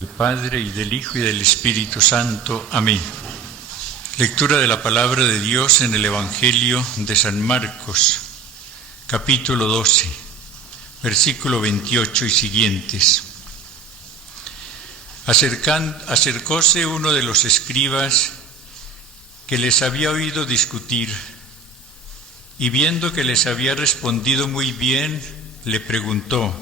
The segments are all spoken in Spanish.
Del Padre, y del Hijo, y del Espíritu Santo. Amén. Lectura de la palabra de Dios en el Evangelio de San Marcos, capítulo 12, versículo 28 y siguientes. Acercóse uno de los escribas que les había oído discutir, y viendo que les había respondido muy bien, le preguntó: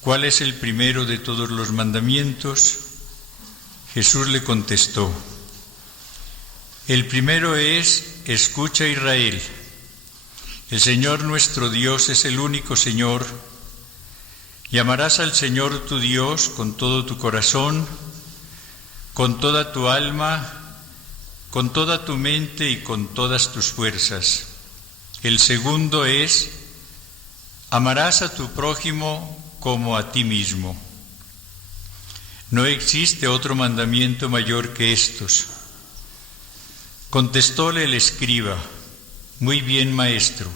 ¿cuál es el primero de todos los mandamientos? Jesús le contestó: el primero es: escucha, Israel, el Señor nuestro Dios es el único Señor, y amarás al Señor tu Dios con todo tu corazón, con toda tu alma, con toda tu mente y con todas tus fuerzas. El segundo es: amarás a tu prójimo como a ti mismo. No existe otro mandamiento mayor que estos. Contestóle el escriba: muy bien, maestro.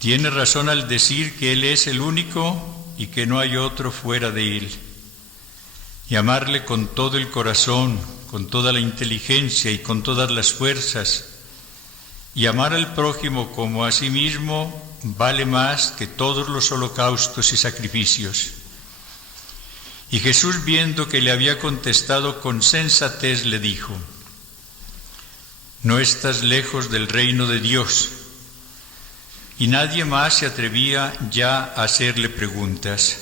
Tiene razón al decir que Él es el único y que no hay otro fuera de Él. Y amarle con todo el corazón, con toda la inteligencia y con todas las fuerzas, y amar al prójimo como a sí mismo, vale más que todos los holocaustos y sacrificios. Y Jesús, viendo que le había contestado con sensatez, le dijo: no estás lejos del reino de Dios. Y nadie más se atrevía ya a hacerle preguntas.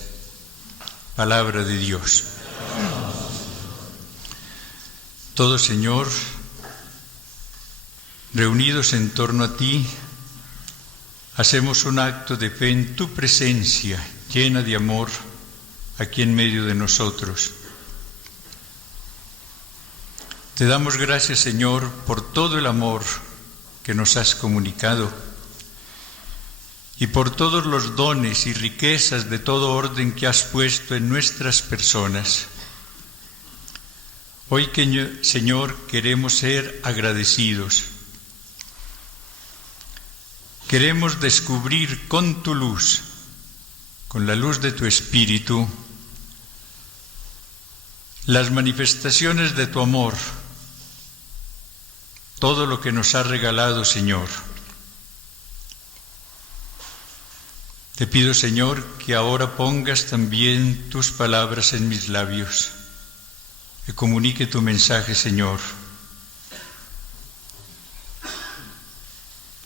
Palabra de Dios. Todos, Señor, reunidos en torno a ti, hacemos un acto de fe en tu presencia, llena de amor, aquí en medio de nosotros. Te damos gracias, Señor, por todo el amor que nos has comunicado y por todos los dones y riquezas de todo orden que has puesto en nuestras personas. Hoy, Señor, queremos ser agradecidos. Queremos descubrir con tu luz, con la luz de tu Espíritu, las manifestaciones de tu amor, todo lo que nos has regalado, Señor. Te pido, Señor, que ahora pongas también tus palabras en mis labios, que comunique tu mensaje, Señor.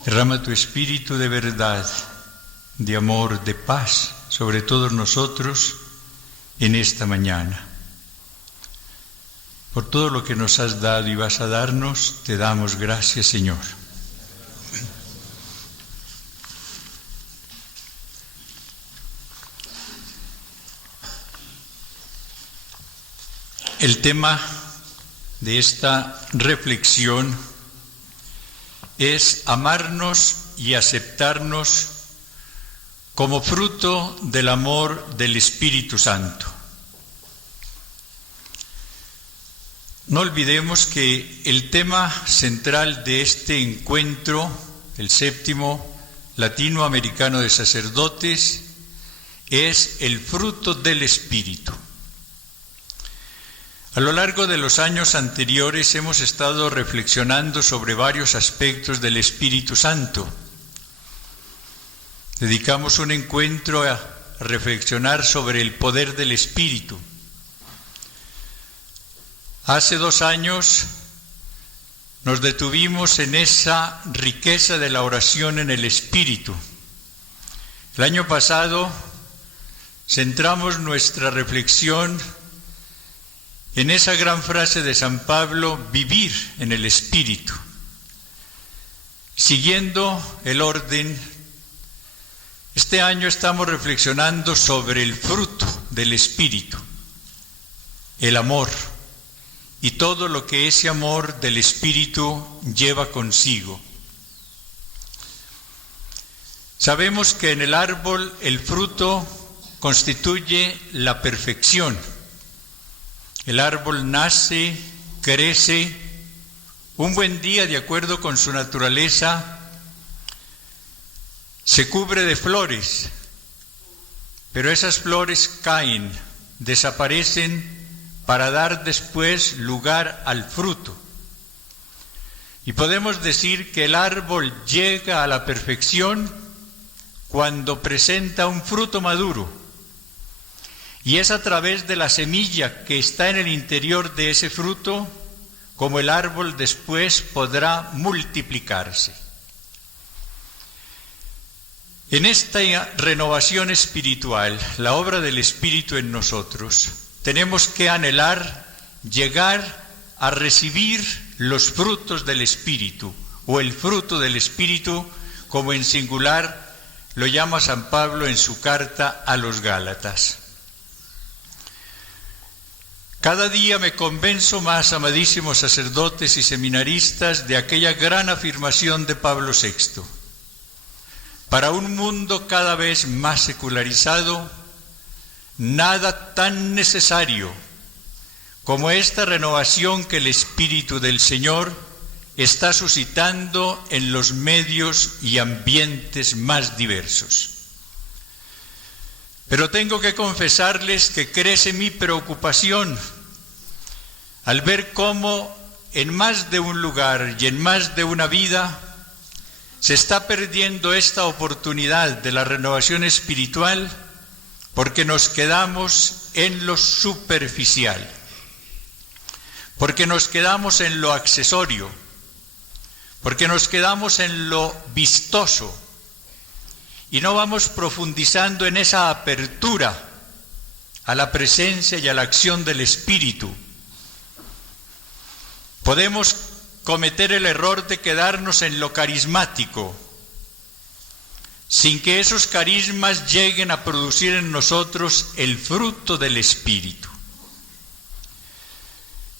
Derrama tu espíritu de verdad, de amor, de paz sobre todos nosotros en esta mañana. Por todo lo que nos has dado y vas a darnos, te damos gracias, Señor. El tema de esta reflexión es amarnos y aceptarnos como fruto del amor del Espíritu Santo. No olvidemos que el tema central de este encuentro, el 7º Latinoamericano de Sacerdotes, es el fruto del Espíritu. A lo largo de los años anteriores hemos estado reflexionando sobre varios aspectos del Espíritu Santo. Dedicamos un encuentro a reflexionar sobre el poder del Espíritu. Hace 2 años nos detuvimos en esa riqueza de la oración en el Espíritu. El año pasado centramos nuestra reflexión en esa gran frase de San Pablo: vivir en el Espíritu. Siguiendo el orden, este año estamos reflexionando sobre el fruto del Espíritu, el amor, y todo lo que ese amor del Espíritu lleva consigo. Sabemos que en el árbol el fruto constituye la perfección. El árbol nace, crece, un buen día, de acuerdo con su naturaleza, se cubre de flores, pero esas flores caen, desaparecen para dar después lugar al fruto. Y podemos decir que el árbol llega a la perfección cuando presenta un fruto maduro. Y es a través de la semilla que está en el interior de ese fruto como el árbol después podrá multiplicarse. En esta renovación espiritual, la obra del Espíritu en nosotros, tenemos que anhelar llegar a recibir los frutos del Espíritu, o el fruto del Espíritu, como en singular lo llama San Pablo en su carta a los Gálatas. Cada día me convenzo más, amadísimos sacerdotes y seminaristas, de aquella gran afirmación de Pablo VI. Para un mundo cada vez más secularizado, nada tan necesario como esta renovación que el Espíritu del Señor está suscitando en los medios y ambientes más diversos. Pero tengo que confesarles que crece mi preocupación al ver cómo en más de un lugar y en más de una vida se está perdiendo esta oportunidad de la renovación espiritual porque nos quedamos en lo superficial, porque nos quedamos en lo accesorio, porque nos quedamos en lo vistoso y no vamos profundizando en esa apertura a la presencia y a la acción del Espíritu. Podemos cometer el error de quedarnos en lo carismático, sin que esos carismas lleguen a producir en nosotros el fruto del Espíritu.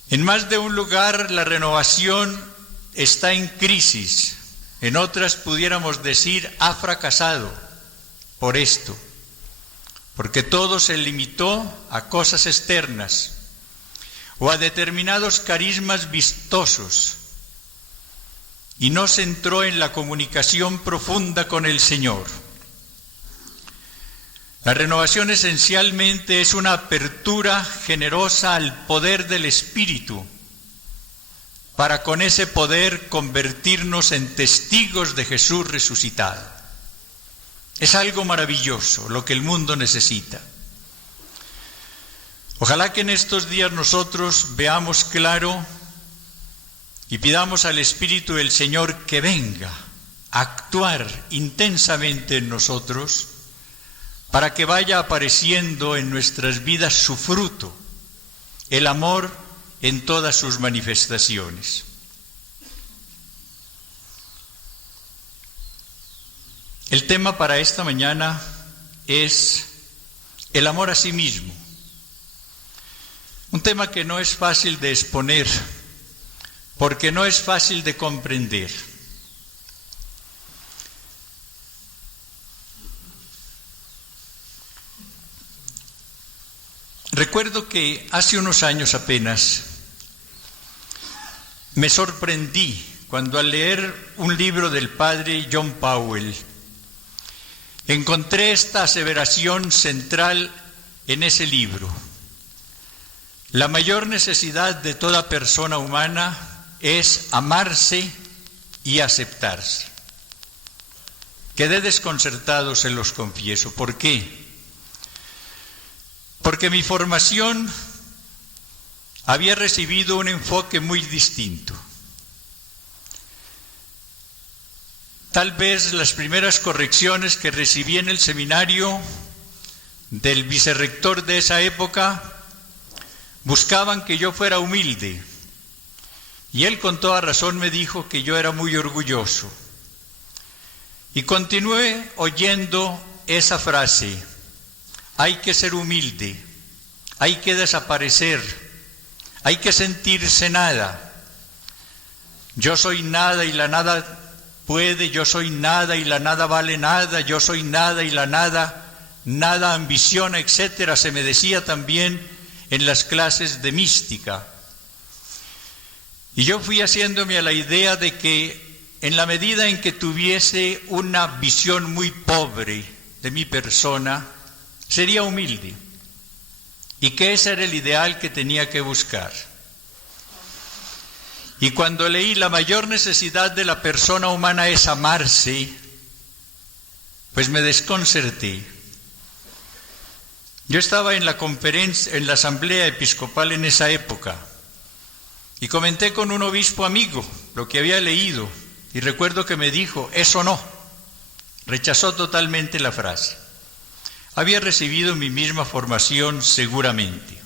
En más de un lugar la renovación está en crisis, en otras pudiéramos decir ha fracasado por esto, porque todo se limitó a cosas externas o a determinados carismas vistosos y no se entró en la comunicación profunda con el Señor. La renovación esencialmente es una apertura generosa al poder del Espíritu, para con ese poder convertirnos en testigos de Jesús resucitado. Es algo maravilloso, lo que el mundo necesita. Ojalá que en estos días nosotros veamos claro y pidamos al Espíritu del Señor que venga a actuar intensamente en nosotros para que vaya apareciendo en nuestras vidas su fruto, el amor en todas sus manifestaciones. El tema para esta mañana es el amor a sí mismo. Un tema que no es fácil de exponer, porque no es fácil de comprender. Recuerdo que hace unos años apenas me sorprendí cuando al leer un libro del padre John Powell encontré esta aseveración central en ese libro. La mayor necesidad de toda persona humana es amarse y aceptarse. Quedé desconcertado, se los confieso. ¿Por qué? Porque mi formación había recibido un enfoque muy distinto. Tal vez las primeras correcciones que recibí en el seminario del vicerrector de esa época buscaban que yo fuera humilde, y él con toda razón me dijo que yo era muy orgulloso. Y continué oyendo esa frase: hay que ser humilde, hay que desaparecer, hay que sentirse nada. Yo soy nada y la nada puede, yo soy nada y la nada vale nada, yo soy nada y la nada ambiciona, etcétera. Se me decía también en las clases de mística. Y yo fui haciéndome a la idea de que en la medida en que tuviese una visión muy pobre de mi persona, sería humilde. y que ese era el ideal que tenía que buscar. Y cuando leí la mayor necesidad de la persona humana es amarse, pues me desconcerté. Yo estaba en la conferencia, en la asamblea episcopal en esa época, y comenté con un obispo amigo lo que había leído, y recuerdo que me dijo, eso no, rechazó totalmente la frase. Había recibido mi misma formación seguramente.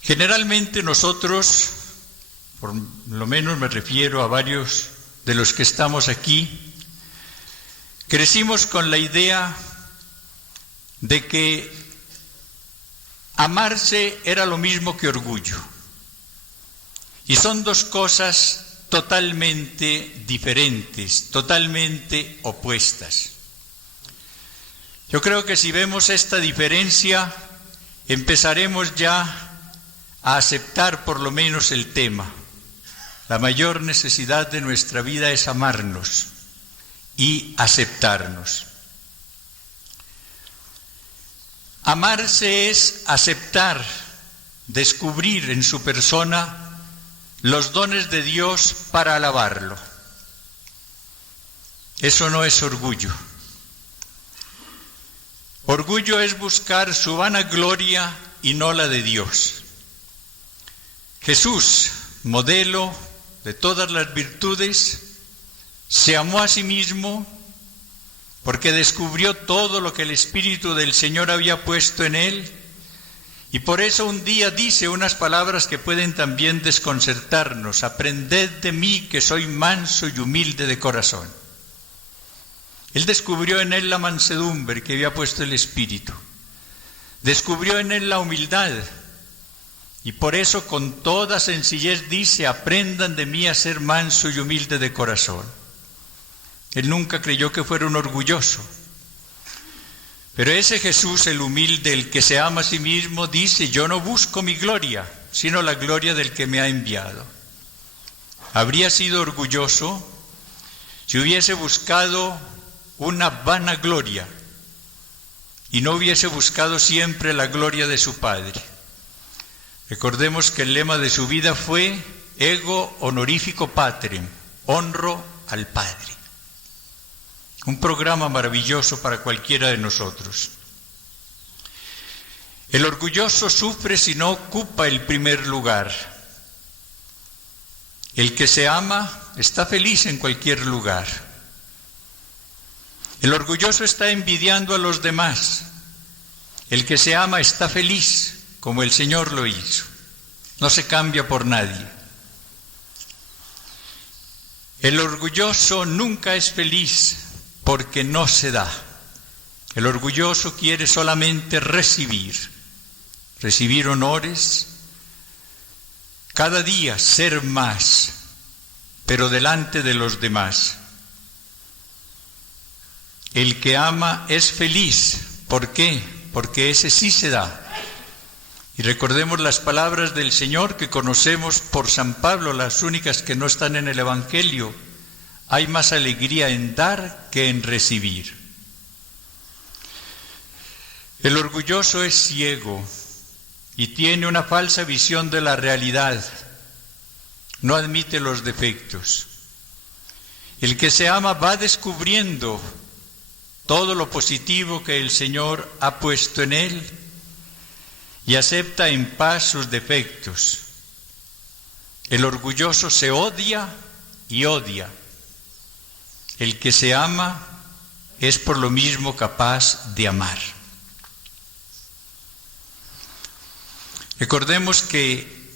Generalmente nosotros, por lo menos me refiero a varios de los que estamos aquí, crecimos con la idea de que amarse era lo mismo que orgullo. Y son dos cosas totalmente diferentes, totalmente opuestas. Yo creo que si vemos esta diferencia, empezaremos ya a aceptar por lo menos el tema. La mayor necesidad de nuestra vida es amarnos y aceptarnos. Amarse es aceptar, descubrir en su persona los dones de Dios para alabarlo. Eso no es orgullo. Orgullo es buscar su vanagloria y no la de Dios. Jesús, modelo de todas las virtudes, se amó a sí mismo porque descubrió todo lo que el Espíritu del Señor había puesto en él, y por eso un día dice unas palabras que pueden también desconcertarnos: aprended de mí que soy manso y humilde de corazón. Él descubrió en él la mansedumbre que había puesto el Espíritu, descubrió en él la humildad, y por eso con toda sencillez dice, aprendan de mí a ser manso y humilde de corazón. Él nunca creyó que fuera un orgulloso. Pero ese Jesús, el humilde, el que se ama a sí mismo, dice, yo no busco mi gloria, sino la gloria del que me ha enviado. Habría sido orgulloso si hubiese buscado una vanagloria y no hubiese buscado siempre la gloria de su Padre. Recordemos que el lema de su vida fue ego honorifico patrem, honro al Padre. Un programa maravilloso para cualquiera de nosotros. El orgulloso sufre si no ocupa el primer lugar. El que se ama está feliz en cualquier lugar. El orgulloso está envidiando a los demás. El que se ama está feliz, como el Señor lo hizo. No se cambia por nadie. El orgulloso nunca es feliz porque no se da. El orgulloso quiere solamente recibir honores, cada día ser más, pero delante de los demás. El que ama es feliz. ¿Por qué? Porque ese sí se da. Y recordemos las palabras del Señor que conocemos por San Pablo, las únicas que no están en el Evangelio. Hay más alegría en dar que en recibir. El orgulloso es ciego y tiene una falsa visión de la realidad. No admite los defectos. El que se ama va descubriendo todo lo positivo que el Señor ha puesto en él y acepta en paz sus defectos. El orgulloso se odia y odia. El que se ama es por lo mismo capaz de amar. Recordemos que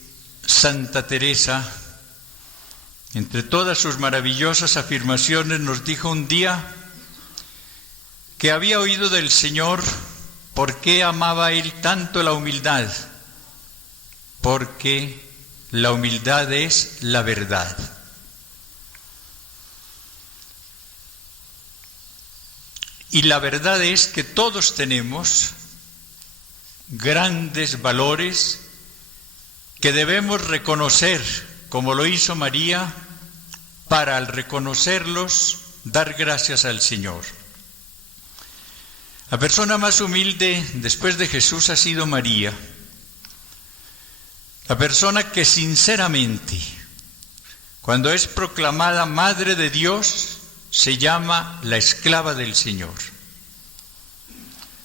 Santa Teresa, entre todas sus maravillosas afirmaciones, nos dijo un día que había oído del Señor por qué amaba Él tanto la humildad, porque la humildad es la verdad. Y la verdad es que todos tenemos grandes valores que debemos reconocer, como lo hizo María, para al reconocerlos dar gracias al Señor. La persona más humilde después de Jesús ha sido María, la persona que sinceramente, cuando es proclamada Madre de Dios, se llama la esclava del Señor.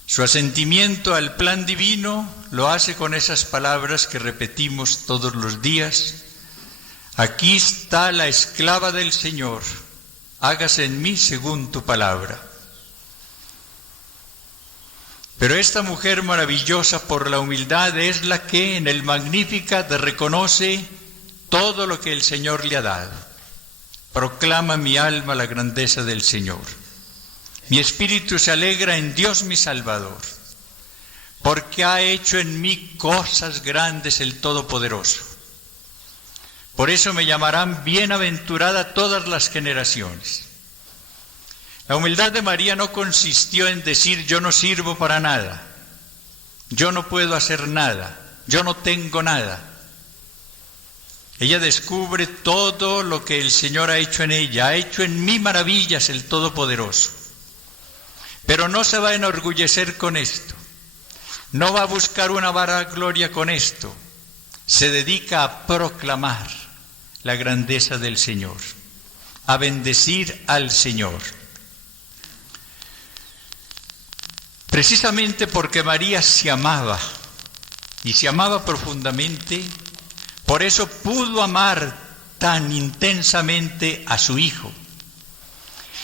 Su asentimiento al plan divino lo hace con esas palabras que repetimos todos los días: aquí está la esclava del Señor, hágase en mí según tu palabra. Pero esta mujer maravillosa por la humildad es la que en el Magnificat reconoce todo lo que el Señor le ha dado. Proclama mi alma la grandeza del Señor. Mi espíritu se alegra en Dios mi Salvador, porque ha hecho en mí cosas grandes el Todopoderoso. Por eso me llamarán bienaventurada todas las generaciones. La humildad de María no consistió en decir yo no sirvo para nada, yo no puedo hacer nada, yo no tengo nada. Ella descubre todo lo que el Señor ha hecho en ella, ha hecho en mí maravillas el Todopoderoso. Pero no se va a enorgullecer con esto, no va a buscar una vanagloria con esto, se dedica a proclamar la grandeza del Señor, a bendecir al Señor. Precisamente porque María se amaba, y se amaba profundamente, por eso pudo amar tan intensamente a su Hijo.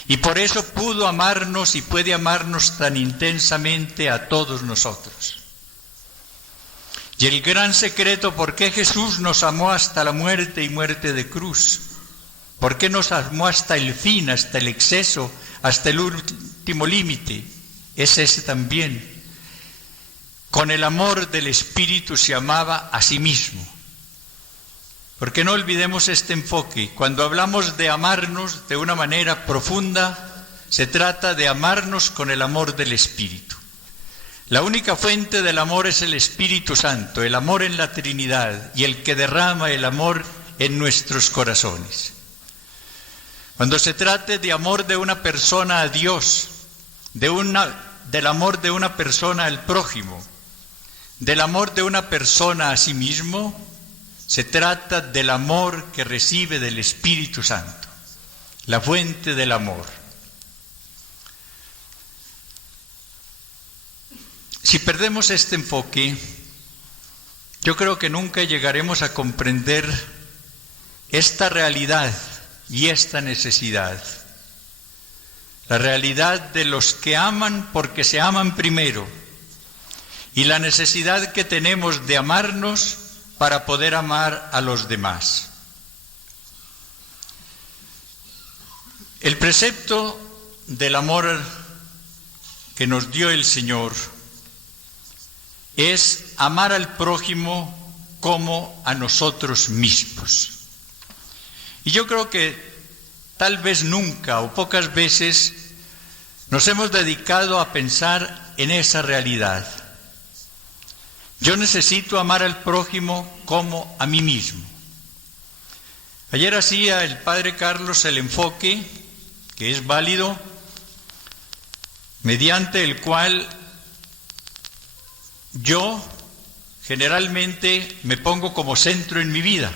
Y por eso pudo amarnos y puede amarnos tan intensamente a todos nosotros. Y el gran secreto, ¿por qué Jesús nos amó hasta la muerte y muerte de cruz? ¿Por qué nos amó hasta el fin, hasta el exceso, hasta el último límite? Es ese también. Con el amor del Espíritu se amaba a sí mismo. Porque no olvidemos este enfoque. Cuando hablamos de amarnos de una manera profunda, se trata de amarnos con el amor del Espíritu. La única fuente del amor es el Espíritu Santo, el amor en la Trinidad y el que derrama el amor en nuestros corazones. Cuando se trate de amor de una persona a Dios, del amor de una persona al prójimo, del amor de una persona a sí mismo, se trata del amor que recibe del Espíritu Santo, la fuente del amor. Si perdemos este enfoque, yo creo que nunca llegaremos a comprender esta realidad y esta necesidad. La realidad de los que aman porque se aman primero, y la necesidad que tenemos de amarnos para poder amar a los demás. El precepto del amor que nos dio el Señor es amar al prójimo como a nosotros mismos. Y yo creo que tal vez nunca o pocas veces nos hemos dedicado a pensar en esa realidad. Yo necesito amar al prójimo como a mí mismo. Ayer hacía el Padre Carlos el enfoque, que es válido, mediante el cual yo generalmente me pongo como centro en mi vida.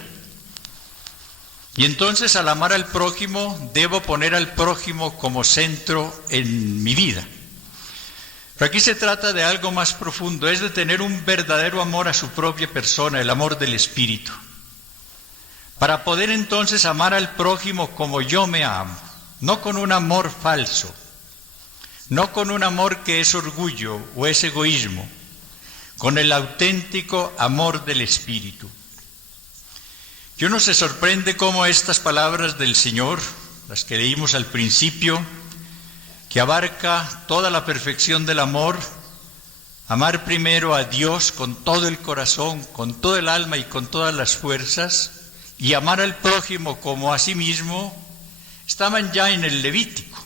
Y entonces al amar al prójimo, debo poner al prójimo como centro en mi vida. Pero aquí se trata de algo más profundo, es de tener un verdadero amor a su propia persona, el amor del Espíritu, para poder entonces amar al prójimo como yo me amo, no con un amor falso, no con un amor que es orgullo o es egoísmo, con el auténtico amor del Espíritu. Y uno se sorprende cómo estas palabras del Señor, las que leímos al principio, que abarca toda la perfección del amor, amar primero a Dios con todo el corazón, con todo el alma y con todas las fuerzas, y amar al prójimo como a sí mismo, estaban ya en el Levítico.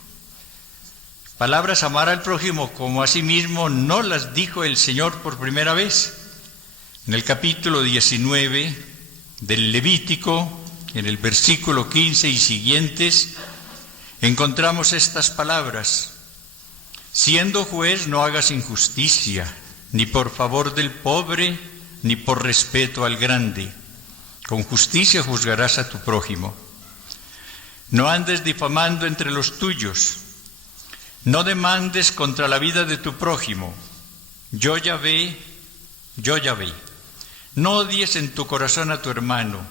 Palabras amar al prójimo como a sí mismo no las dijo el Señor por primera vez. En el capítulo 19 del Levítico, en el versículo 15 y siguientes, encontramos estas palabras: siendo juez no hagas injusticia, ni por favor del pobre, ni por respeto al grande. Con justicia juzgarás a tu prójimo. No andes difamando entre los tuyos. No demandes contra la vida de tu prójimo. Yo Yahvé. No odies en tu corazón a tu hermano,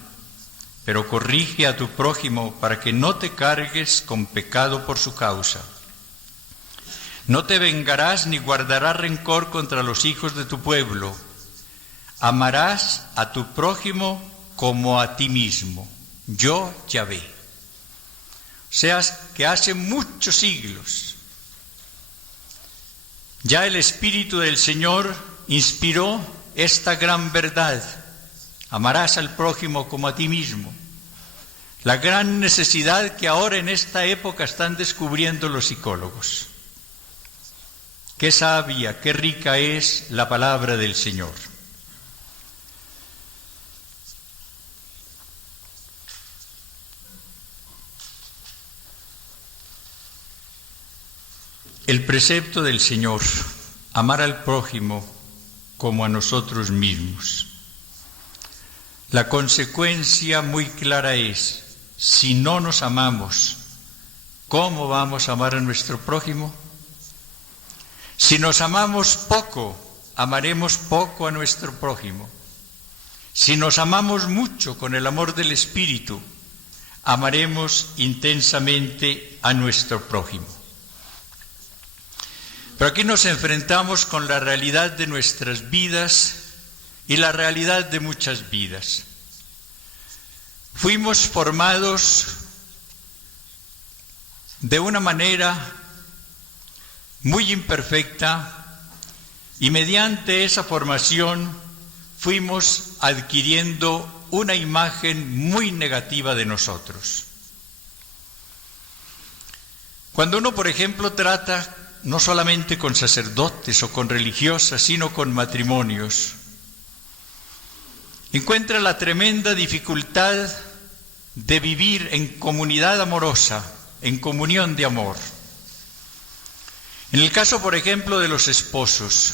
pero corrige a tu prójimo para que no te cargues con pecado por su causa. No te vengarás ni guardarás rencor contra los hijos de tu pueblo. Amarás a tu prójimo como a ti mismo. Yo Yahvé. O sea, que hace muchos siglos ya el Espíritu del Señor inspiró esta gran verdad: amarás al prójimo como a ti mismo. La gran necesidad que ahora en esta época están descubriendo los psicólogos. Qué sabia, qué rica es la palabra del Señor. El precepto del Señor, amar al prójimo como a nosotros mismos. La consecuencia muy clara es: si no nos amamos, ¿cómo vamos a amar a nuestro prójimo? Si nos amamos poco, amaremos poco a nuestro prójimo. Si nos amamos mucho con el amor del Espíritu, amaremos intensamente a nuestro prójimo. Pero aquí nos enfrentamos con la realidad de nuestras vidas y la realidad de muchas vidas. Fuimos formados de una manera muy imperfecta y mediante esa formación fuimos adquiriendo una imagen muy negativa de nosotros. Cuando uno, por ejemplo, trata no solamente con sacerdotes o con religiosas, sino con matrimonios, encuentra la tremenda dificultad de vivir en comunidad amorosa, en comunión de amor. En el caso, por ejemplo, de los esposos,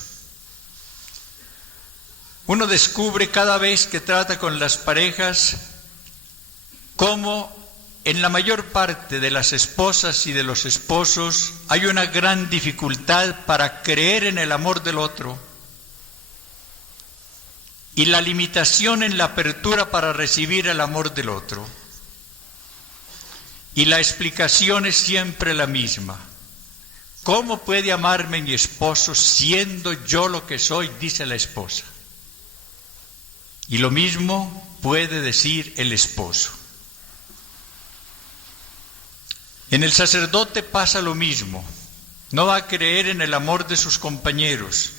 uno descubre cada vez que trata con las parejas cómo en la mayor parte de las esposas y de los esposos hay una gran dificultad para creer en el amor del otro y la limitación en la apertura para recibir el amor del otro. Y la explicación es siempre la misma: ¿cómo puede amarme mi esposo siendo yo lo que soy?, dice la esposa. Y lo mismo puede decir el esposo. En el sacerdote pasa lo mismo. No va a creer en el amor de sus compañeros,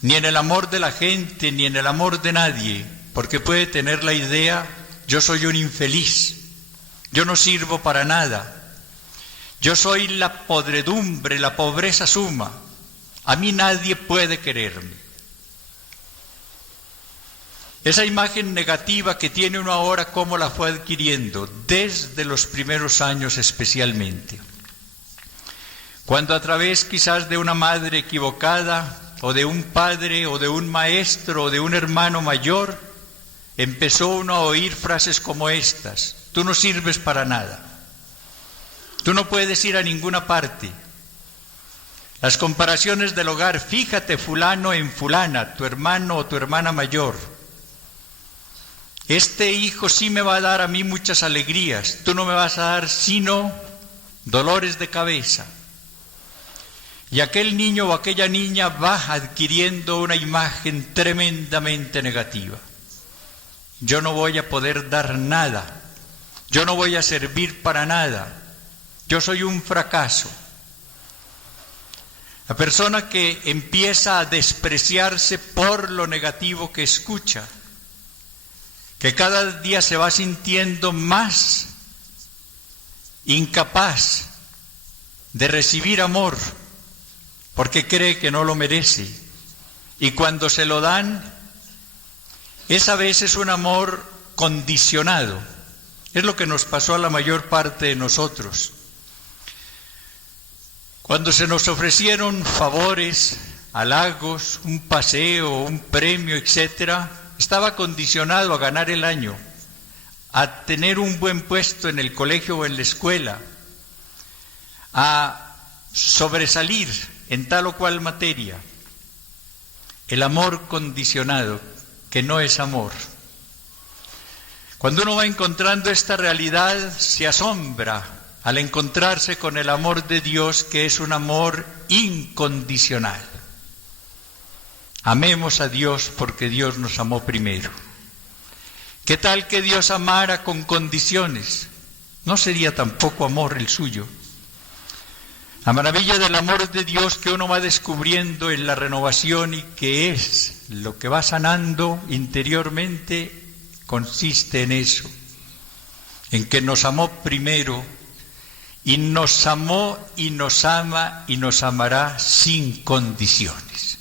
ni en el amor de la gente, ni en el amor de nadie, porque puede tener la idea: yo soy un infeliz, yo no sirvo para nada, yo soy la podredumbre, la pobreza suma, a mí nadie puede quererme. Esa imagen negativa que tiene uno ahora, ¿cómo la fue adquiriendo? Desde los primeros años especialmente. Cuando a través quizás de una madre equivocada, o de un padre, o de un maestro, o de un hermano mayor, empezó uno a oír frases como estas: tú no sirves para nada, tú no puedes ir a ninguna parte. Las comparaciones del hogar: fíjate fulano en fulana, tu hermano o tu hermana mayor. Este hijo sí me va a dar a mí muchas alegrías, tú no me vas a dar sino dolores de cabeza. Y aquel niño o aquella niña va adquiriendo una imagen tremendamente negativa. Yo no voy a poder dar nada, yo no voy a servir para nada, yo soy un fracaso. La persona que empieza a despreciarse por lo negativo que escucha, que cada día se va sintiendo más incapaz de recibir amor, porque cree que no lo merece. Y cuando se lo dan, es a veces un amor condicionado. Es lo que nos pasó a la mayor parte de nosotros. Cuando se nos ofrecieron favores, halagos, un paseo, un premio, etc., estaba condicionado a ganar el año, a tener un buen puesto en el colegio o en la escuela, a sobresalir en tal o cual materia. El amor condicionado, que no es amor. Cuando uno va encontrando esta realidad, se asombra al encontrarse con el amor de Dios, que es un amor incondicional. Amemos a Dios porque Dios nos amó primero. ¿Qué tal que Dios amara con condiciones? No sería tampoco amor el suyo. La maravilla del amor de Dios que uno va descubriendo en la renovación y que es lo que va sanando interiormente, consiste en eso, en que nos amó primero y nos amó y nos ama y nos amará sin condiciones.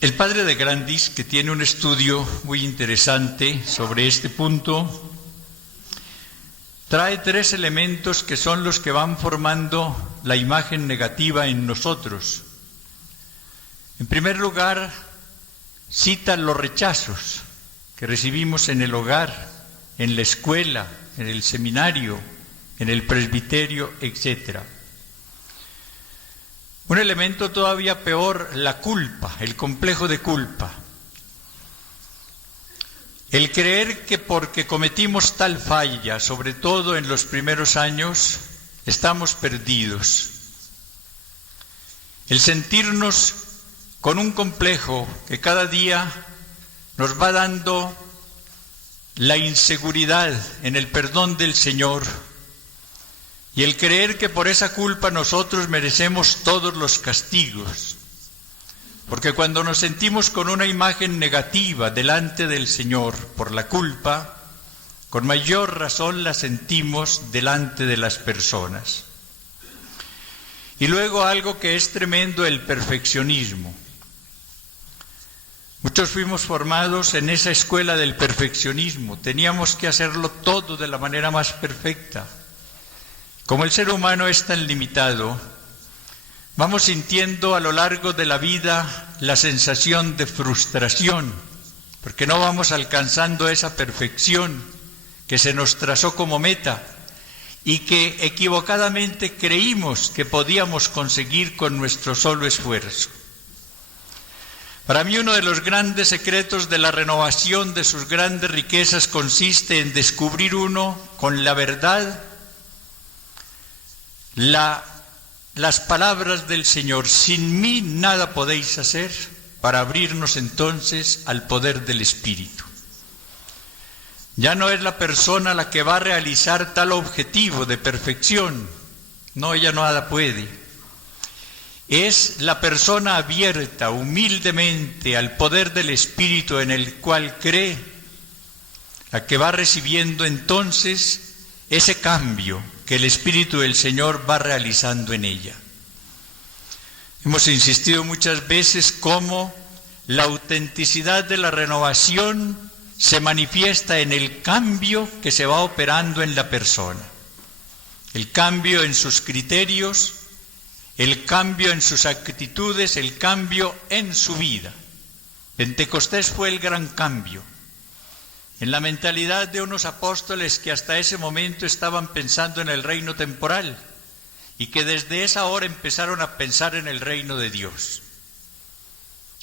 El padre de Grandis, que tiene un estudio muy interesante sobre este punto, trae 3 elementos que son los que van formando la imagen negativa en nosotros. En primer lugar, cita los rechazos que recibimos en el hogar, en la escuela, en el seminario, en el presbiterio, etc. Un elemento todavía peor, la culpa, el complejo de culpa. El creer que porque cometimos tal falla, sobre todo en los primeros años, estamos perdidos. El sentirnos con un complejo que cada día nos va dando la inseguridad en el perdón del Señor, y el creer que por esa culpa nosotros merecemos todos los castigos. Porque cuando nos sentimos con una imagen negativa delante del Señor por la culpa, con mayor razón la sentimos delante de las personas. Y luego algo que es tremendo, el perfeccionismo. Muchos fuimos formados en esa escuela del perfeccionismo, teníamos que hacerlo todo de la manera más perfecta. Como el ser humano es tan limitado, vamos sintiendo a lo largo de la vida la sensación de frustración, porque no vamos alcanzando esa perfección que se nos trazó como meta y que equivocadamente creímos que podíamos conseguir con nuestro solo esfuerzo. Para mí uno de los grandes secretos de la renovación de sus grandes riquezas consiste en descubrir uno con la verdad las palabras del Señor: sin mí nada podéis hacer, para abrirnos entonces al poder del Espíritu. Ya no es la persona la que va a realizar tal objetivo de perfección, no, ella nada puede. Es la persona abierta humildemente al poder del Espíritu en el cual cree, la que va recibiendo entonces ese cambio que el Espíritu del Señor va realizando en ella. Hemos insistido muchas veces cómo la autenticidad de la renovación se manifiesta en el cambio que se va operando en la persona. El cambio en sus criterios, el cambio en sus actitudes, el cambio en su vida. Pentecostés fue el gran cambio en la mentalidad de unos apóstoles que hasta ese momento estaban pensando en el reino temporal y que desde esa hora empezaron a pensar en el reino de Dios.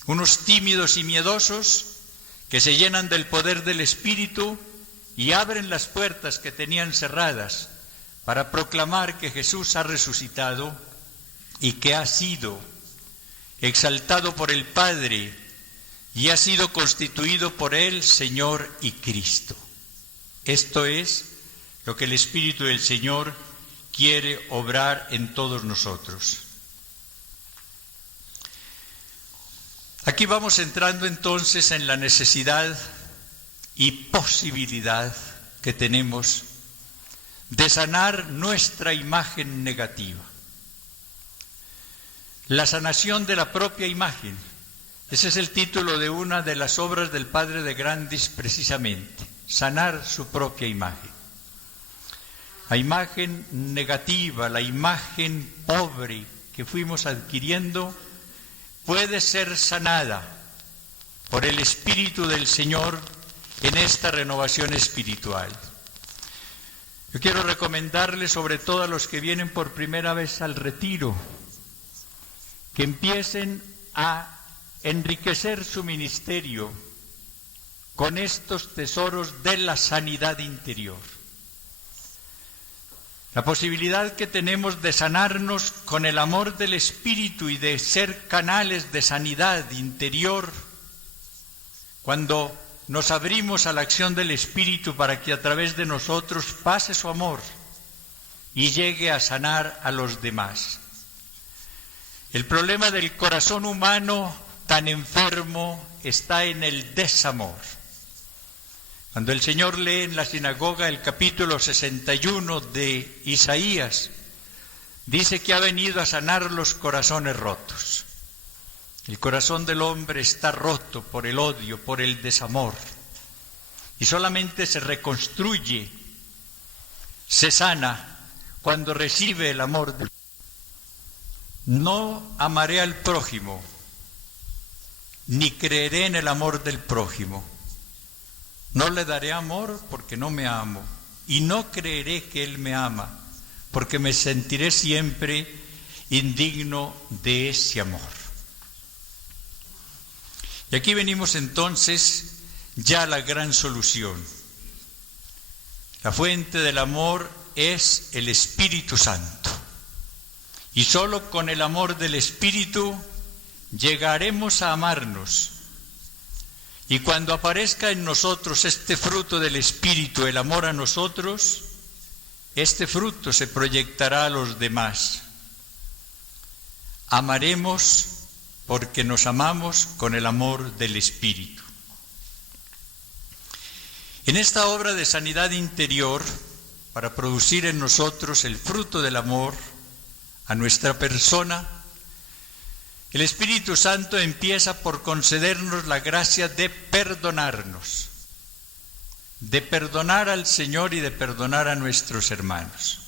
Unos tímidos y miedosos que se llenan del poder del Espíritu y abren las puertas que tenían cerradas para proclamar que Jesús ha resucitado y que ha sido exaltado por el Padre y ha sido constituido por Él Señor y Cristo. Esto es lo que el Espíritu del Señor quiere obrar en todos nosotros. Aquí vamos entrando entonces en la necesidad y posibilidad que tenemos de sanar nuestra imagen negativa. La sanación de la propia imagen Ese es el título de una de las obras del padre de Grandis, precisamente, sanar su propia imagen. La imagen negativa, la imagen pobre que fuimos adquiriendo, puede ser sanada por el Espíritu del Señor en esta renovación espiritual. Yo quiero recomendarles, sobre todo a los que vienen por primera vez al retiro, que empiecen a enriquecer su ministerio con estos tesoros de la sanidad interior. La posibilidad que tenemos de sanarnos con el amor del Espíritu y de ser canales de sanidad interior, cuando nos abrimos a la acción del Espíritu para que a través de nosotros pase su amor y llegue a sanar a los demás. El problema del corazón humano tan enfermo está en el desamor. Cuando el Señor lee en la sinagoga el capítulo 61 de Isaías, dice que ha venido a sanar los corazones rotos. El corazón del hombre está roto por el odio, por el desamor, y solamente se reconstruye, se sana cuando recibe el amor de Dios. No amaré al prójimo, ni creeré en el amor del prójimo. No le daré amor porque no me amo, y no creeré que él me ama, porque me sentiré siempre indigno de ese amor. Y aquí venimos entonces ya a la gran solución. La fuente del amor es el Espíritu Santo, y solo con el amor del Espíritu llegaremos a amarnos. Y cuando aparezca en nosotros este fruto del Espíritu, el amor a nosotros, este fruto se proyectará a los demás. Amaremos porque nos amamos con el amor del Espíritu. En esta obra de sanidad interior, para producir en nosotros el fruto del amor a nuestra persona, el Espíritu Santo empieza por concedernos la gracia de perdonarnos, de perdonar al Señor y de perdonar a nuestros hermanos.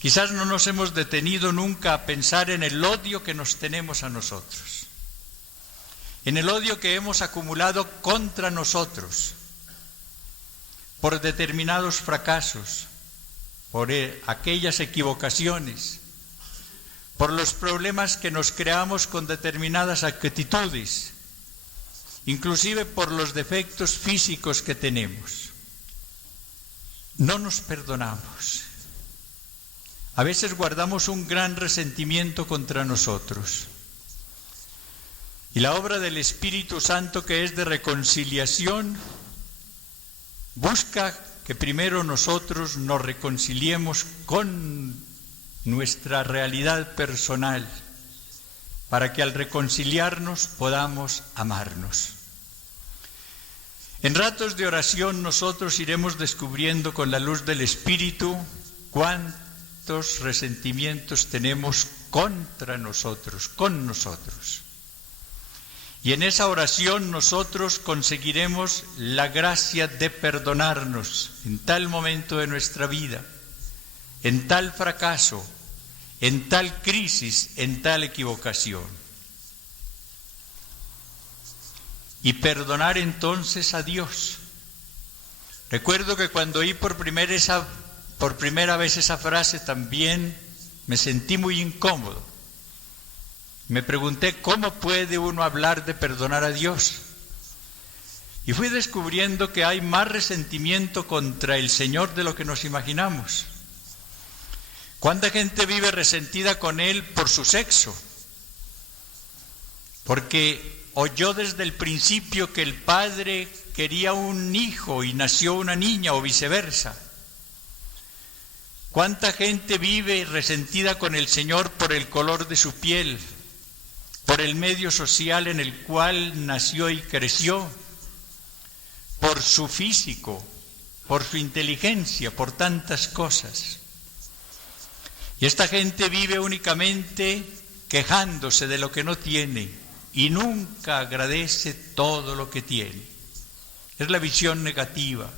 Quizás no nos hemos detenido nunca a pensar en el odio que nos tenemos a nosotros, en el odio que hemos acumulado contra nosotros, por determinados fracasos, por aquellas equivocaciones, por los problemas que nos creamos con determinadas actitudes, inclusive por los defectos físicos que tenemos. No nos perdonamos. A veces guardamos un gran resentimiento contra nosotros. Y la obra del Espíritu Santo, que es de reconciliación, busca que primero nosotros nos reconciliemos con nuestra realidad personal, para que al reconciliarnos podamos amarnos. En ratos de oración nosotros iremos descubriendo con la luz del Espíritu cuántos resentimientos tenemos contra nosotros, con nosotros. Y en esa oración nosotros conseguiremos la gracia de perdonarnos en tal momento de nuestra vida, en tal fracaso, en tal crisis, en tal equivocación. Y perdonar entonces a Dios. Recuerdo que cuando oí por primera vez esa frase también me sentí muy incómodo. Me pregunté, ¿cómo puede uno hablar de perdonar a Dios? Y fui descubriendo que hay más resentimiento contra el Señor de lo que nos imaginamos. ¿Cuánta gente vive resentida con Él por su sexo? Porque oyó desde el principio que el padre quería un hijo y nació una niña o viceversa. ¿Cuánta gente vive resentida con el Señor por el color de su piel, por el medio social en el cual nació y creció, por su físico, por su inteligencia, por tantas cosas? Y esta gente vive únicamente quejándose de lo que no tiene y nunca agradece todo lo que tiene. Es la visión negativa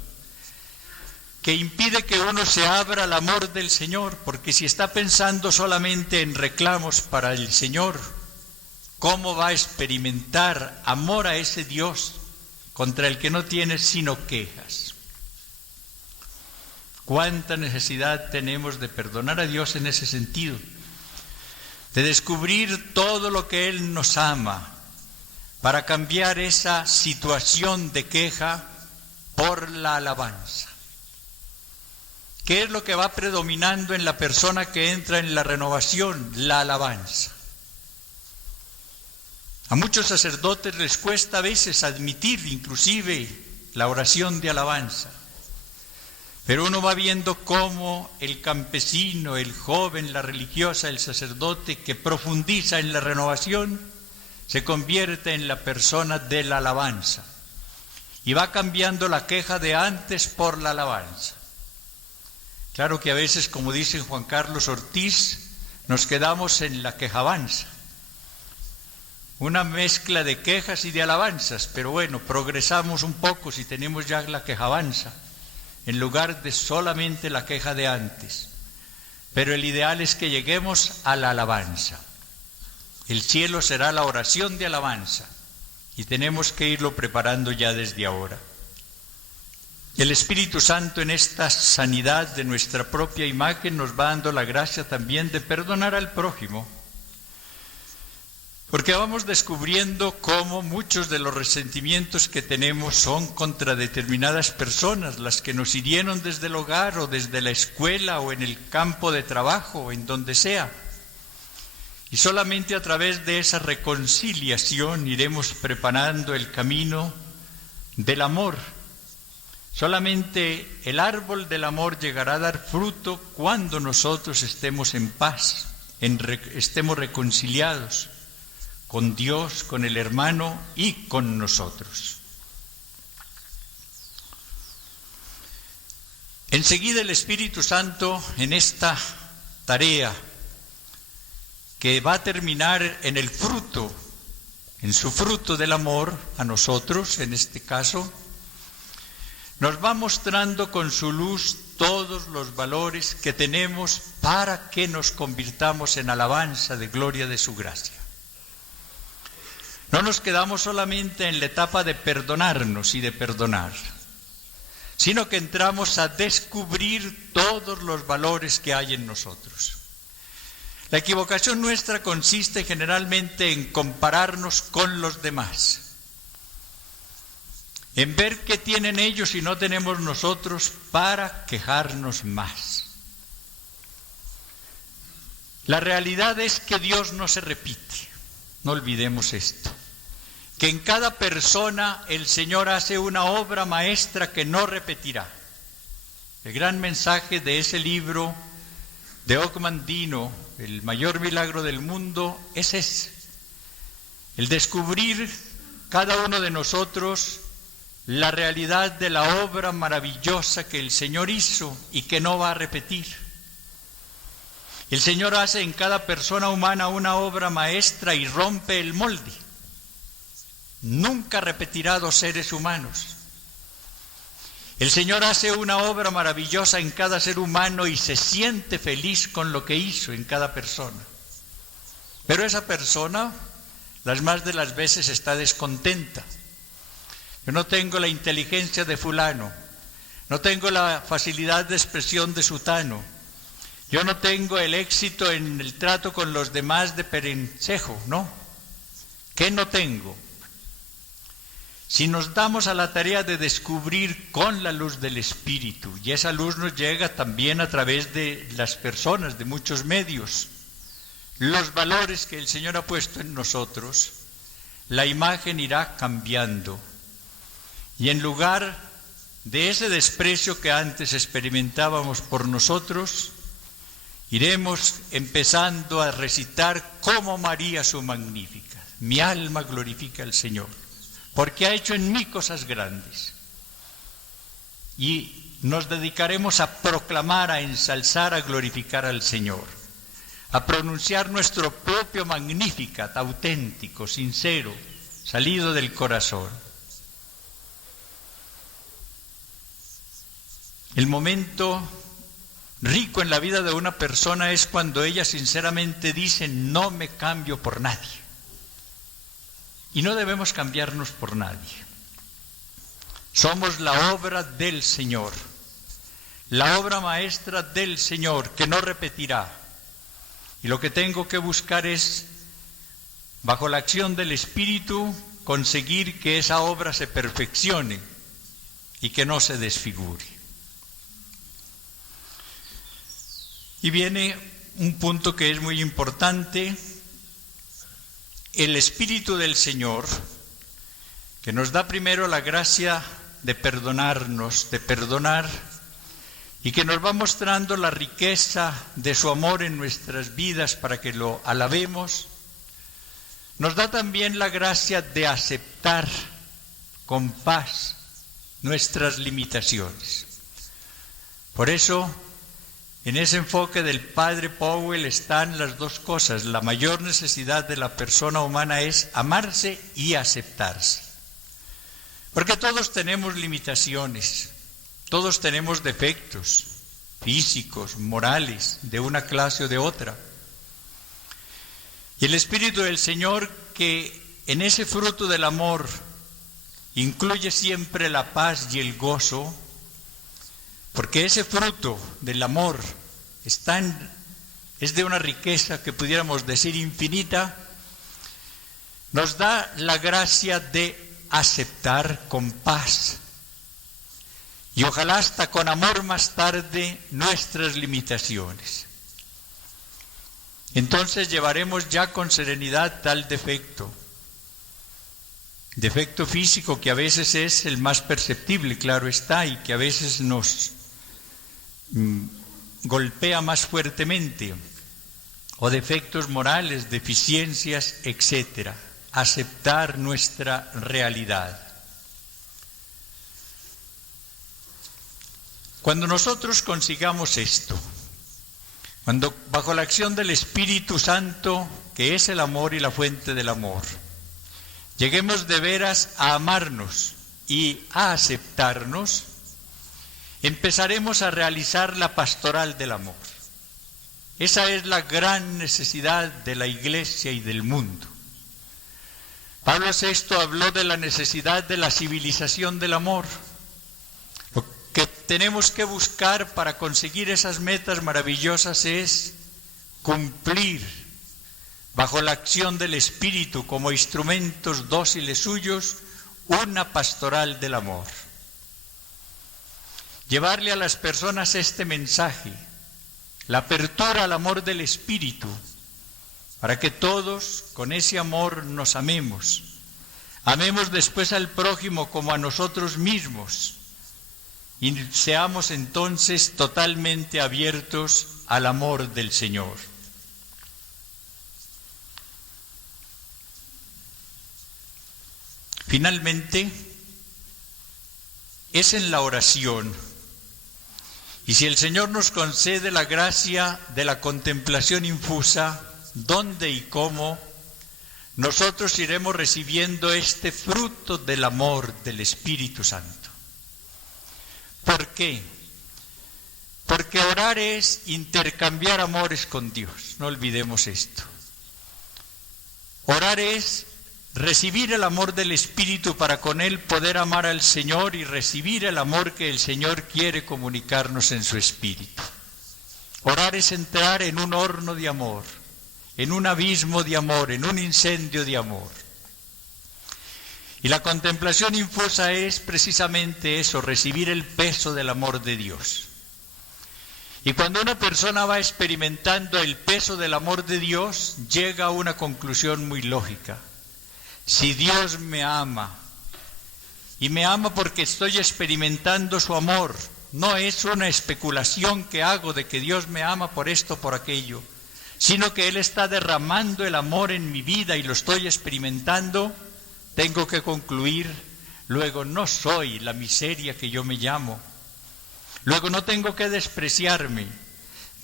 que impide que uno se abra al amor del Señor, porque si está pensando solamente en reclamos para el Señor, ¿cómo va a experimentar amor a ese Dios contra el que no tiene sino quejas? ¿Cuánta necesidad tenemos de perdonar a Dios en ese sentido? De descubrir todo lo que Él nos ama para cambiar esa situación de queja por la alabanza. ¿Qué es lo que va predominando en la persona que entra en la renovación? La alabanza. A muchos sacerdotes les cuesta a veces admitir inclusive la oración de alabanza. Pero uno va viendo cómo el campesino, el joven, la religiosa, el sacerdote que profundiza en la renovación se convierte en la persona de la alabanza y va cambiando la queja de antes por la alabanza. Claro que a veces, como dice Juan Carlos Ortiz, nos quedamos en la quejabanza, una mezcla de quejas y de alabanzas, pero bueno, progresamos un poco si tenemos ya la quejabanza en lugar de solamente la queja de antes. Pero el ideal es que lleguemos a la alabanza. El cielo será la oración de alabanza y tenemos que irlo preparando ya desde ahora. El Espíritu Santo en esta sanidad de nuestra propia imagen nos va dando la gracia también de perdonar al prójimo, porque vamos descubriendo cómo muchos de los resentimientos que tenemos son contra determinadas personas, las que nos hirieron desde el hogar o desde la escuela o en el campo de trabajo o en donde sea. Y solamente a través de esa reconciliación iremos preparando el camino del amor. Solamente el árbol del amor llegará a dar fruto cuando nosotros estemos en paz, estemos reconciliados con Dios, con el hermano y con nosotros. Enseguida el Espíritu Santo en esta tarea que va a terminar en el fruto, en su fruto del amor a nosotros, en este caso, nos va mostrando con su luz todos los valores que tenemos para que nos convirtamos en alabanza de gloria de su gracia. No nos quedamos solamente en la etapa de perdonarnos y de perdonar, sino que entramos a descubrir todos los valores que hay en nosotros. La equivocación nuestra consiste generalmente en compararnos con los demás, en ver qué tienen ellos y no tenemos nosotros para quejarnos más. La realidad es que Dios no se repite, no olvidemos esto, que en cada persona el Señor hace una obra maestra que no repetirá. El gran mensaje de ese libro de Ockman Dino, El mayor milagro del mundo, es ese, el descubrir cada uno de nosotros la realidad de la obra maravillosa que el Señor hizo y que no va a repetir. El Señor hace en cada persona humana una obra maestra y rompe el molde. Nunca repetirá dos seres humanos. El Señor hace una obra maravillosa en cada ser humano y se siente feliz con lo que hizo en cada persona. Pero esa persona, las más de las veces, está descontenta. Yo no tengo la inteligencia de fulano, no tengo la facilidad de expresión de sutano, yo no tengo el éxito en el trato con los demás de perencejo, ¿no? ¿Qué no tengo? Si nos damos a la tarea de descubrir con la luz del Espíritu, y esa luz nos llega también a través de las personas, de muchos medios, los valores que el Señor ha puesto en nosotros, la imagen irá cambiando. Y en lugar de ese desprecio que antes experimentábamos por nosotros, iremos empezando a recitar como María su Magnífica. Mi alma glorifica al Señor, porque ha hecho en mí cosas grandes. Y nos dedicaremos a proclamar, a ensalzar, a glorificar al Señor, a pronunciar nuestro propio Magnificat, auténtico, sincero, salido del corazón. El momento rico en la vida de una persona es cuando ella sinceramente dice: no me cambio por nadie. Y no debemos cambiarnos por nadie. Somos la obra del Señor, la obra maestra del Señor, que no repetirá. Y lo que tengo que buscar es, bajo la acción del Espíritu, conseguir que esa obra se perfeccione y que no se desfigure. Y viene un punto que es muy importante: el Espíritu del Señor, que nos da primero la gracia de perdonarnos, de perdonar, y que nos va mostrando la riqueza de su amor en nuestras vidas para que lo alabemos, nos da también la gracia de aceptar con paz nuestras limitaciones. Por eso, en ese enfoque del Padre Powell están las dos cosas. La mayor necesidad de la persona humana es amarse y aceptarse. Porque todos tenemos limitaciones, todos tenemos defectos físicos, morales, de una clase o de otra. Y el Espíritu del Señor, que en ese fruto del amor incluye siempre la paz y el gozo, porque ese fruto del amor es de una riqueza que pudiéramos decir infinita, nos da la gracia de aceptar con paz y ojalá hasta con amor más tarde nuestras limitaciones. Entonces llevaremos ya con serenidad tal defecto físico que a veces es el más perceptible, claro está, y que a veces nos golpea más fuertemente, o defectos morales, deficiencias, etc. Aceptar nuestra realidad. Cuando nosotros consigamos esto, cuando bajo la acción del Espíritu Santo, que es el amor y la fuente del amor, lleguemos de veras a amarnos y a aceptarnos, empezaremos a realizar la pastoral del amor. Esa es la gran necesidad de la Iglesia y del mundo. Pablo VI habló de la necesidad de la civilización del amor. Lo que tenemos que buscar para conseguir esas metas maravillosas es cumplir bajo la acción del Espíritu como instrumentos dóciles suyos una pastoral del amor. Llevarle a las personas este mensaje, la apertura al amor del Espíritu, para que todos con ese amor nos amemos. Amemos después al prójimo como a nosotros mismos y seamos entonces totalmente abiertos al amor del Señor. Finalmente, es en la oración. Y si el Señor nos concede la gracia de la contemplación infusa, ¿dónde y cómo? Nosotros iremos recibiendo este fruto del amor del Espíritu Santo. ¿Por qué? Porque orar es intercambiar amores con Dios, no olvidemos esto. Orar es recibir el amor del Espíritu para con él poder amar al Señor y recibir el amor que el Señor quiere comunicarnos en su Espíritu. Orar es entrar en un horno de amor, en un abismo de amor, en un incendio de amor. Y la contemplación infusa es precisamente eso, recibir el peso del amor de Dios. Y cuando una persona va experimentando el peso del amor de Dios, llega a una conclusión muy lógica. Si Dios me ama, y me ama porque estoy experimentando su amor, no es una especulación que hago de que Dios me ama por esto, por aquello, sino que Él está derramando el amor en mi vida y lo estoy experimentando, tengo que concluir, luego no soy la miseria que yo me llamo, luego no tengo que despreciarme,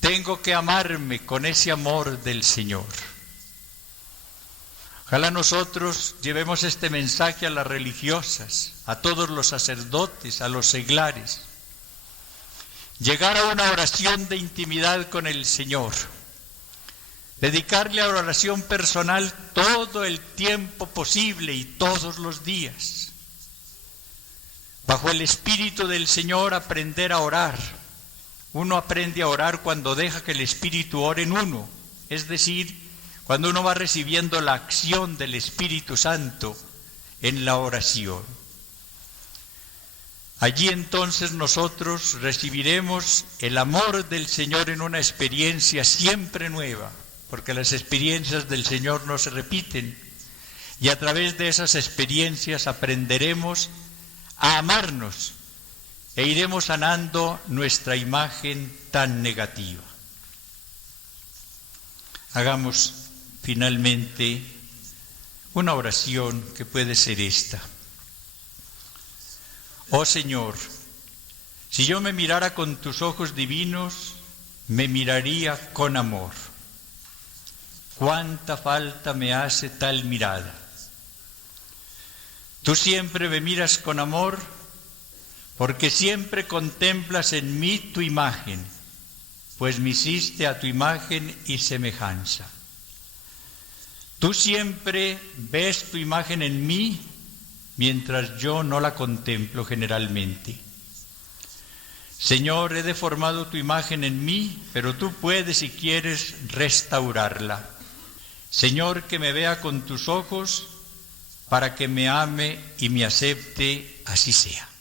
Tengo que amarme con ese amor del Señor. Ojalá nosotros llevemos este mensaje a las religiosas, a todos los sacerdotes, a los seglares. Llegar a una oración de intimidad con el Señor. Dedicarle a la oración personal todo el tiempo posible y todos los días. Bajo el Espíritu del Señor aprender a orar. Uno aprende a orar cuando deja que el Espíritu ore en uno, es decir, cuando uno va recibiendo la acción del Espíritu Santo en la oración. Allí entonces nosotros recibiremos el amor del Señor en una experiencia siempre nueva, porque las experiencias del Señor no se repiten, y a través de esas experiencias aprenderemos a amarnos e iremos sanando nuestra imagen tan negativa. Hagamos finalmente una oración que puede ser esta. Oh Señor, si yo me mirara con tus ojos divinos, me miraría con amor. Cuánta falta me hace tal mirada. Tú siempre me miras con amor, porque siempre contemplas en mí tu imagen, pues me hiciste a tu imagen y semejanza. Tú siempre ves tu imagen en mí, mientras yo no la contemplo generalmente. Señor, he deformado tu imagen en mí, pero tú puedes, si quieres, restaurarla. Señor, que me vea con tus ojos, para que me ame y me acepte, así sea.